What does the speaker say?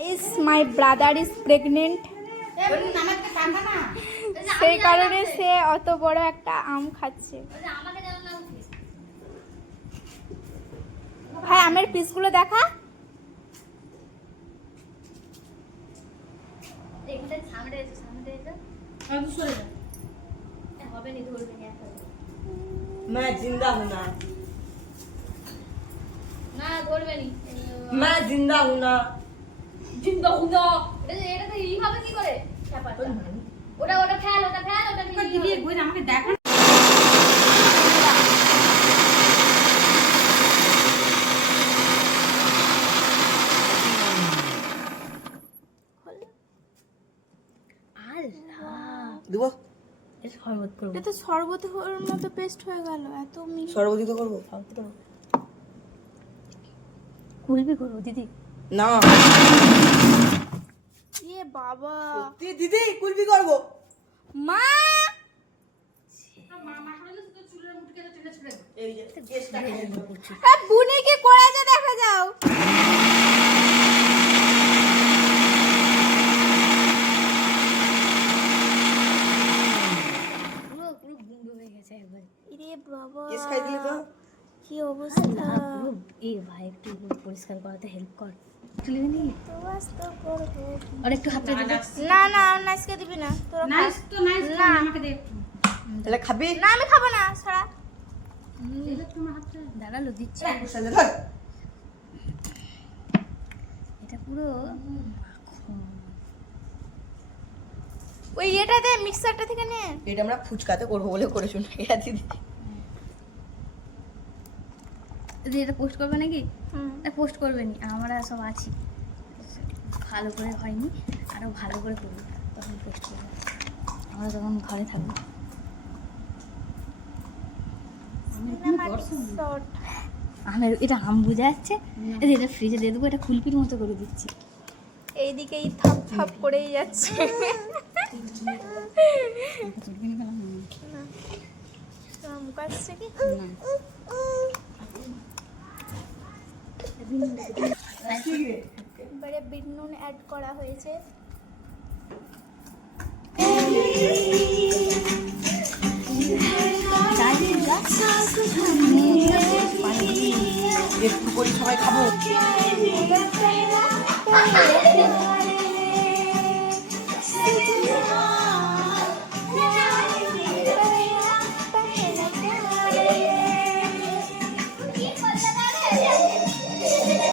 Is my brother is pregnant সেই কারণে সে অত বড় একটা আম খাচ্ছে। হ্যাঁ, আমের পিসগুলো দেখা। मैं जिंदा हूँ ना, ধরবে নি। मैं जिंदा हूँ ना। জিন্দা হুদা এটা তো এই হবে কি করে ব্যাপারটা ওটা ফেল দিবি কই আমাকে দেখা দেবো এর শরবত করব এটা তো শরবতের মতো পেস্ট হয়ে গেল, এত মিষ্টি। সর্বদিত করবো কুলবি করব দিদি না এ বাবা, দিদি কুলপি করবো। মা এই যে কেসটা খেয়ে নেবো। বুনি কি করেছে দেখা যাও। পুরো গুঁড়ো হয়ে গেছে একবার এরে বাবা, কেস খাই দিলি তো। কি অবস্থা। পুরো এই ভাই একটু পরিষ্কার করাতে হেল্প কর তুলে নি তো বাস্ত করব আর একটু হাতে দে না না, নাইসকে দিবি না তোরা নাইস তো নাইস না আমাকে দে তাহলে খাবি না, আমি খাবো না ছাড়া। এটা তোমার হাতে দাঁড়ালো দিচ্ছি সাথে ধর। এটা পুরো ওই এটা দে, মিক্সারটা থেকে নে। এটা আমরা ফুচকাতে করবো বলে করেছো না এটা দিদি। দিদি এটা পোস্ট করবে নাকি হুম। এটা পোস্ট করবে নি আমরা সব আছি ভালো করে হয়নি আরো ভালো করে করবো তখন পোস্ট করবো আমরা তখন ঘরে থাকবো সিনেমাটিক শট। আমের এটা আম বোঝা যাচ্ছে এটা ফ্রিজে দিয়ে দেবো এটা খুলপির মতো করে দিচ্ছি এইদিকেই থাপ থাপ করেই যাচ্ছে। না, মুখ আসছে কি? এবারে বিট নুন অ্যাড করা হয়েছে। একটু করে সবাই খাবো।